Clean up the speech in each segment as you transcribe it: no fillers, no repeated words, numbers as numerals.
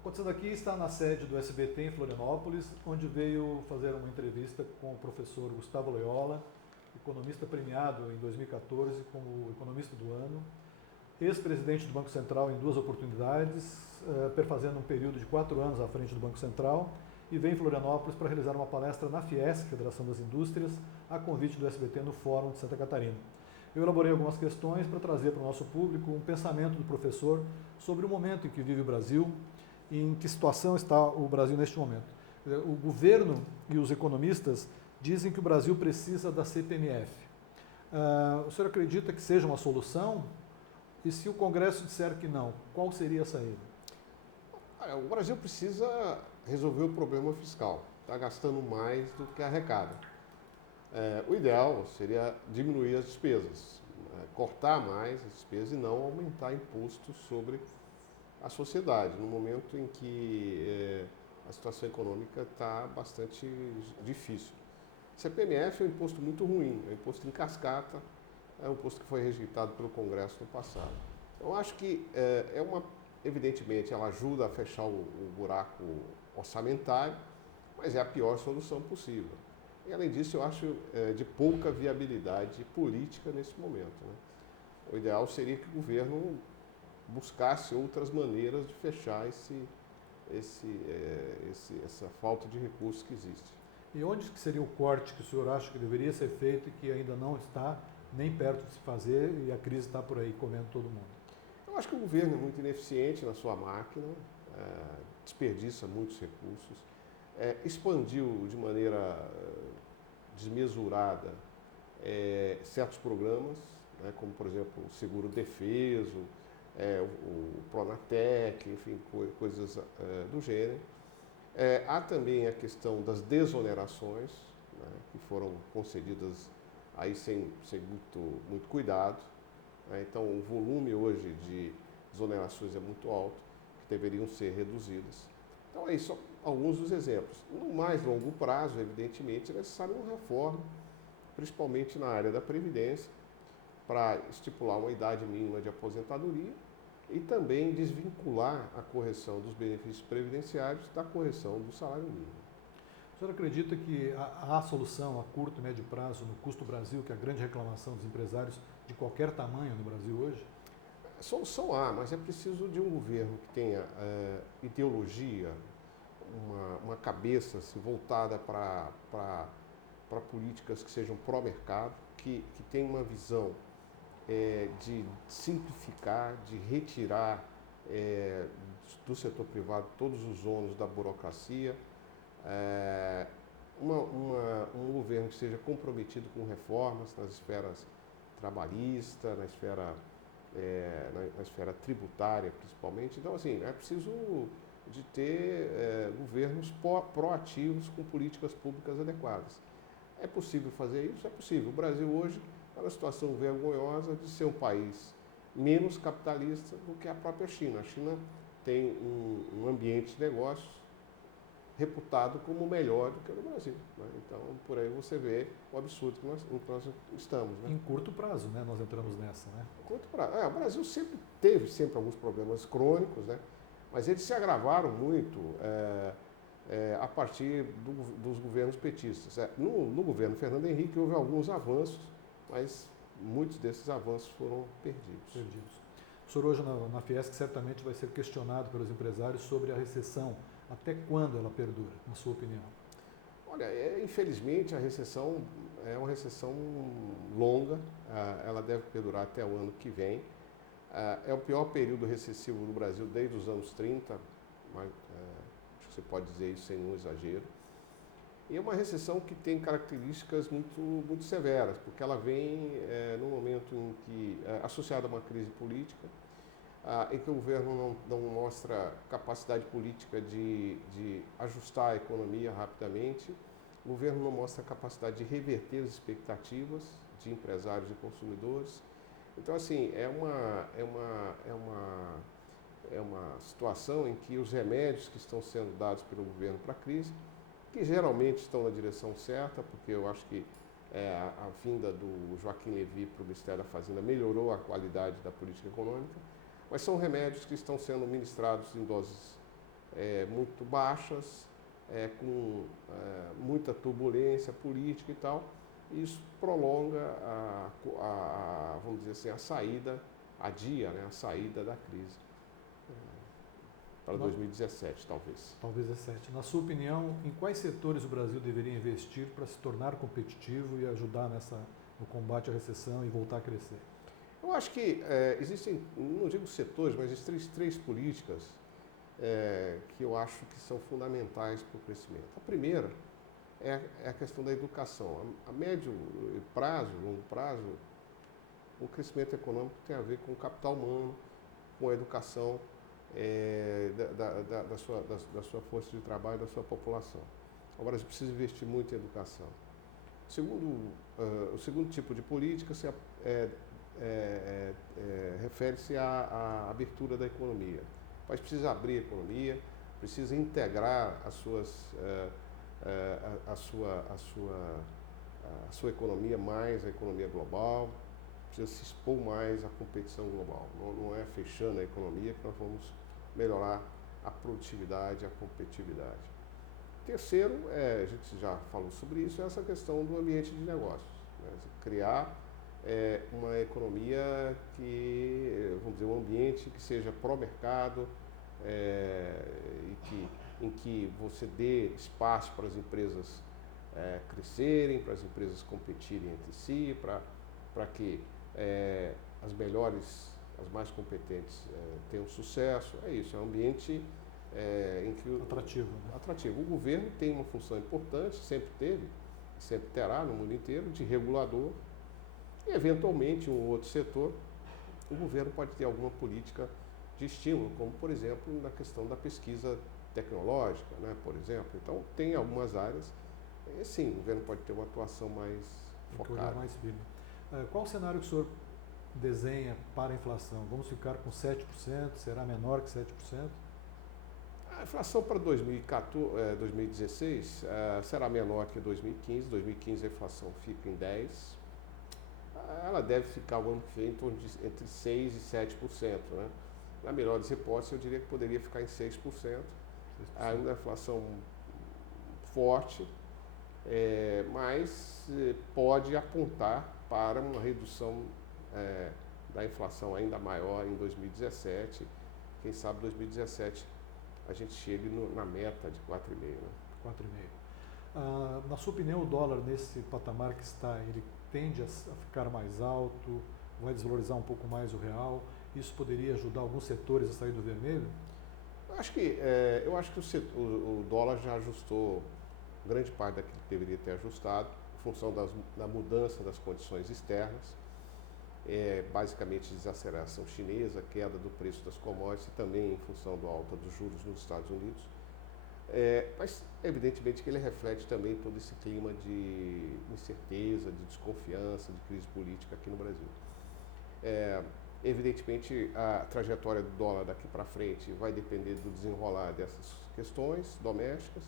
Acontecendo aqui está na sede do SBT em Florianópolis, onde veio fazer uma entrevista com o professor Gustavo Loyola, economista premiado em 2014 como economista do ano, ex-presidente do Banco Central em 2 oportunidades, perfazendo um período de 4 anos à frente do Banco Central, e vem em Florianópolis para realizar uma palestra na Fiesc, Federação das Indústrias, a convite do SBT no Fórum de Santa Catarina. Eu elaborei algumas questões para trazer para o nosso público um pensamento do professor sobre o momento em que vive o Brasil e em que situação está o Brasil neste momento. O governo e os economistas dizem que o Brasil precisa da CPMF. O senhor acredita que seja uma solução? E se o Congresso disser que não, qual seria a saída? O Brasil precisa resolver o problema fiscal. Está gastando mais do que arrecada. O ideal seria diminuir as despesas, cortar mais as despesas e não aumentar impostos sobre a sociedade, no momento em que a situação econômica está bastante difícil. CPMF é um imposto muito ruim, é um imposto em cascata, é um imposto que foi rejeitado pelo Congresso no passado. Eu acho que evidentemente, ela ajuda a fechar o buraco orçamentário, mas é a pior solução possível. E, além disso, eu acho de pouca viabilidade política nesse momento, né? O ideal seria que o governo buscasse outras maneiras de fechar essa falta de recursos que existe. E onde que seria o corte que o senhor acha que deveria ser feito e que ainda não está nem perto de se fazer e a crise está por aí comendo todo mundo? Eu acho que o governo é muito ineficiente na sua máquina, desperdiça muitos recursos, expandiu de maneira desmesurada certos programas, né, como, por exemplo, o Seguro Defeso, o Pronatec, enfim, coisas do gênero. Há também a questão das desonerações, né, que foram concedidas aí sem muito cuidado. Então, o volume hoje de desonerações é muito alto, que deveriam ser reduzidas. Então, aí são alguns dos exemplos. No mais longo prazo, evidentemente, é necessário uma reforma, principalmente na área da Previdência, para estipular uma idade mínima de aposentadoria e também desvincular a correção dos benefícios previdenciários da correção do salário mínimo. O senhor acredita que há solução a curto e médio prazo no custo Brasil, que é a grande reclamação dos empresários de qualquer tamanho no Brasil hoje? Solução há, mas é preciso de um governo que tenha ideologia, uma cabeça voltada para políticas que sejam pró-mercado, que tenha uma visão de simplificar, de retirar do setor privado todos os ônus da burocracia, um governo que seja comprometido com reformas nas esferas trabalhista, na esfera tributária principalmente. Então, assim, é preciso de ter governos proativos com políticas públicas adequadas. É possível fazer isso? É possível. O Brasil hoje está numa situação vergonhosa de ser um país menos capitalista do que a própria China. A China tem um ambiente de negócios reputado como melhor do que o do Brasil, né? Então, por aí você vê o absurdo que nós estamos, né? Em curto prazo, né? Nós entramos nessa, né? Em curto prazo. O Brasil teve alguns problemas crônicos, né? Mas eles se agravaram muito a partir dos governos petistas. No governo Fernando Henrique houve alguns avanços, mas muitos desses avanços foram perdidos. O senhor hoje na Fiesc certamente vai ser questionado pelos empresários sobre a recessão. Até quando ela perdura, na sua opinião? Olha, infelizmente a recessão é uma recessão longa, ela deve perdurar até o ano que vem. É o pior período recessivo no Brasil desde os anos 30, mas, acho que você pode dizer isso sem nenhum exagero. E é uma recessão que tem características muito severas, porque ela vem num momento em que, associada a uma crise política, em que o governo não mostra capacidade política de ajustar a economia rapidamente, o governo não mostra capacidade de reverter as expectativas de empresários e consumidores. Então, assim, é uma situação em que os remédios que estão sendo dados pelo governo para a crise, que geralmente estão na direção certa, porque eu acho que a vinda do Joaquim Levy para o Ministério da Fazenda melhorou a qualidade da política econômica, mas são remédios que estão sendo ministrados em doses muito baixas, com muita turbulência política e tal. Isso prolonga vamos dizer assim, a saída, adia, né, a saída da crise para 2017, talvez. Talvez 17. Na sua opinião, em quais setores o Brasil deveria investir para se tornar competitivo e ajudar no combate à recessão e voltar a crescer? Eu acho que existem, não digo setores, mas existem três políticas que eu acho que são fundamentais para o crescimento. A primeira é a questão da educação. A médio prazo, longo prazo, o crescimento econômico tem a ver com o capital humano, com a educação da sua força de trabalho, da sua população. O Brasil precisa investir muito em educação. O segundo tipo de política refere-se à abertura da economia. O país precisa abrir a economia, precisa integrar a sua economia mais à economia global, precisa se expor mais à competição global. Não é fechando a economia que nós vamos melhorar a produtividade, a competitividade. Terceiro, a gente já falou sobre isso, é essa questão do ambiente de negócios, né? Criar uma economia vamos dizer, um ambiente que seja pró-mercado, em que você dê espaço para as empresas crescerem, para as empresas competirem entre si, para que as melhores, as mais competentes tenham sucesso. É isso, é um ambiente em que atrativo, né? Atrativo. O governo tem uma função importante, sempre teve, sempre terá no mundo inteiro, de regulador. E, eventualmente, um outro setor, o governo pode ter alguma política de estímulo, como, por exemplo, na questão da pesquisa tecnológica, né, por exemplo. Então, tem algumas áreas, sim, o governo pode ter uma atuação mais focada. Mais firme. Qual o cenário que o senhor desenha para a inflação? Vamos ficar com 7%? Será menor que 7%? A inflação para 2016 será menor que 2015. 2015 a inflação fica em 10%. Ela deve ficar o ano que vem em torno de entre 6% e 7%. Né? Na melhor das hipóteses, eu diria que poderia ficar em 6%. Ainda a inflação forte, mas pode apontar para uma redução da inflação ainda maior em 2017. Quem sabe 2017 a gente chegue na meta de 4,5%. Né? 4,5%. Na sua opinião, o dólar nesse patamar que está, ele tende a ficar mais alto, vai desvalorizar um pouco mais o real? Isso poderia ajudar alguns setores a sair do vermelho? Eu acho que o dólar já ajustou grande parte daquilo que deveria ter ajustado, em função da mudança das condições externas, basicamente desaceleração chinesa, queda do preço das commodities e também em função da alta dos juros nos Estados Unidos. Mas, evidentemente, que ele reflete também todo esse clima de incerteza, de desconfiança, de crise política aqui no Brasil. Evidentemente, a trajetória do dólar daqui para frente vai depender do desenrolar dessas questões domésticas.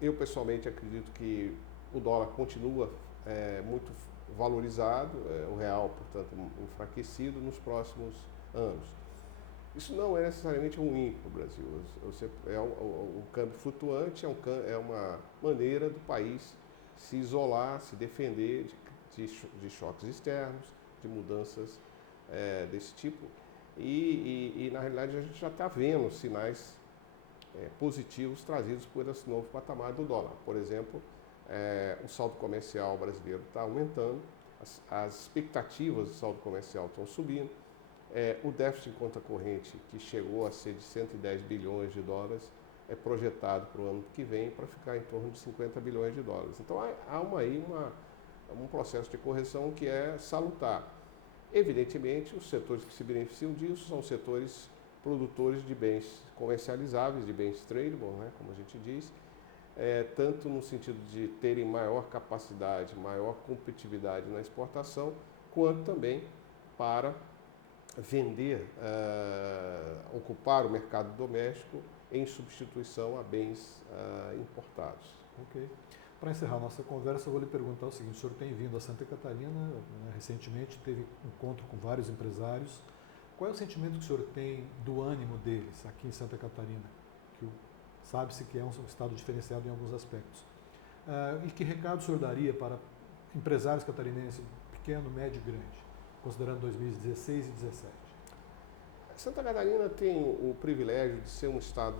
Eu, pessoalmente, acredito que o dólar continua muito valorizado, o real, portanto, enfraquecido nos próximos anos. Isso não é necessariamente ruim para o Brasil. Um câmbio flutuante é uma maneira do país se isolar, se defender de choques externos, de mudanças desse tipo. E, na realidade, a gente já está vendo sinais positivos trazidos por esse novo patamar do dólar. Por exemplo, o saldo comercial brasileiro está aumentando, as expectativas do saldo comercial estão subindo. O déficit em conta corrente, que chegou a ser de 110 bilhões de dólares, é projetado para o ano que vem para ficar em torno de 50 bilhões de dólares. Então, há um processo de correção que é salutar. Evidentemente, os setores que se beneficiam disso são os setores produtores de bens comercializáveis, de bens tradable, né, como a gente diz, tanto no sentido de terem maior capacidade, maior competitividade na exportação, quanto também para vender, ocupar o mercado doméstico em substituição a bens importados. Ok. Para encerrar nossa conversa, eu vou lhe perguntar o seguinte: o senhor tem vindo a Santa Catarina, né, recentemente teve encontro com vários empresários. qual é o sentimento que o senhor tem do ânimo deles aqui em Santa Catarina? Que sabe-se que é um estado diferenciado em alguns aspectos. E que recado o senhor daria para empresários catarinenses, pequeno, médio e grande, considerando 2016 e 2017? Santa Catarina tem o privilégio de ser um estado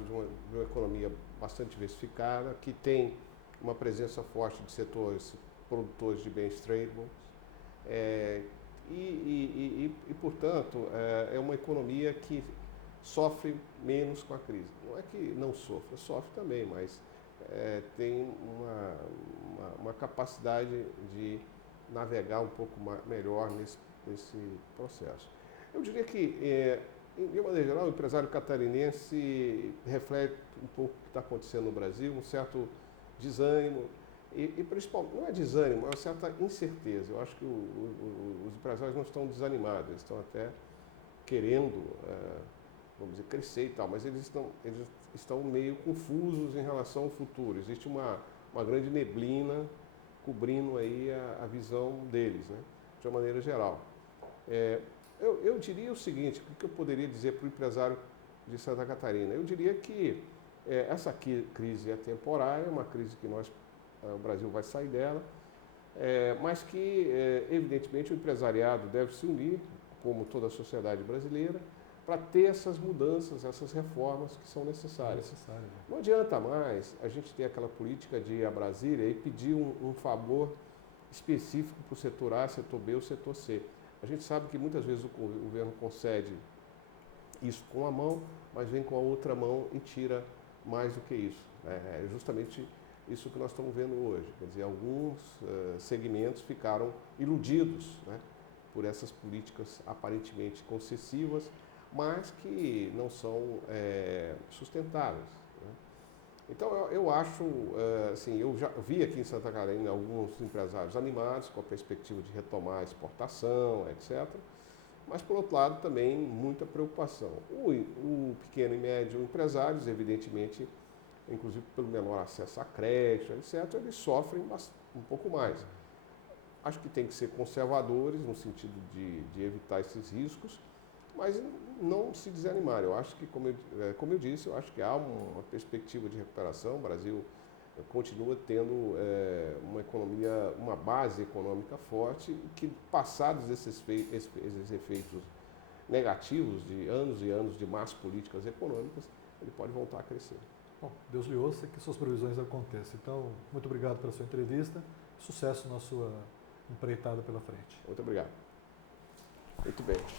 de uma economia bastante diversificada, que tem uma presença forte de setores produtores de bens tradables, portanto, é uma economia que sofre menos com a crise. Não é que não sofra, sofre também, mas tem uma capacidade de navegar um pouco melhor nesse processo. Eu diria que, de maneira geral, o empresário catarinense reflete um pouco o que está acontecendo no Brasil, um certo desânimo, e principalmente, não é desânimo, é uma certa incerteza. Eu acho que os empresários não estão desanimados, eles estão até querendo, vamos dizer, crescer e tal, mas eles estão meio confusos em relação ao futuro. Existe uma grande neblina cobrindo aí a visão deles, né, de uma maneira geral. Eu diria o seguinte, o que eu poderia dizer para o empresário de Santa Catarina? Eu diria que essa crise é temporária, uma crise que o Brasil vai sair dela, mas que, evidentemente, o empresariado deve se unir, como toda a sociedade brasileira, para ter essas mudanças, essas reformas que são necessárias. Não adianta mais a gente ter aquela política de ir a Brasília e pedir um favor específico para o setor A, setor B ou setor C. A gente sabe que muitas vezes o governo concede isso com a mão, mas vem com a outra mão e tira mais do que isso. É justamente isso que nós estamos vendo hoje. Quer dizer, alguns segmentos ficaram iludidos, né, por essas políticas aparentemente concessivas, mas que não são sustentáveis, né? Então, eu acho, assim, eu já vi aqui em Santa Catarina alguns empresários animados com a perspectiva de retomar a exportação, etc. Mas, por outro lado, também muita preocupação. O pequeno e médio empresários, evidentemente, inclusive pelo menor acesso a crédito, etc., eles sofrem um pouco mais. Acho que tem que ser conservadores no sentido de evitar esses riscos, mas não se desanimar. Eu acho que, como eu disse, eu acho que há uma perspectiva de recuperação. O Brasil continua tendo uma economia, uma base econômica forte, e que, passados esses efeitos negativos de anos e anos de más políticas econômicas, ele pode voltar a crescer. Bom, Deus lhe ouça, que suas previsões aconteçam. Então, muito obrigado pela sua entrevista. Sucesso na sua empreitada pela frente. Muito obrigado. Muito bem.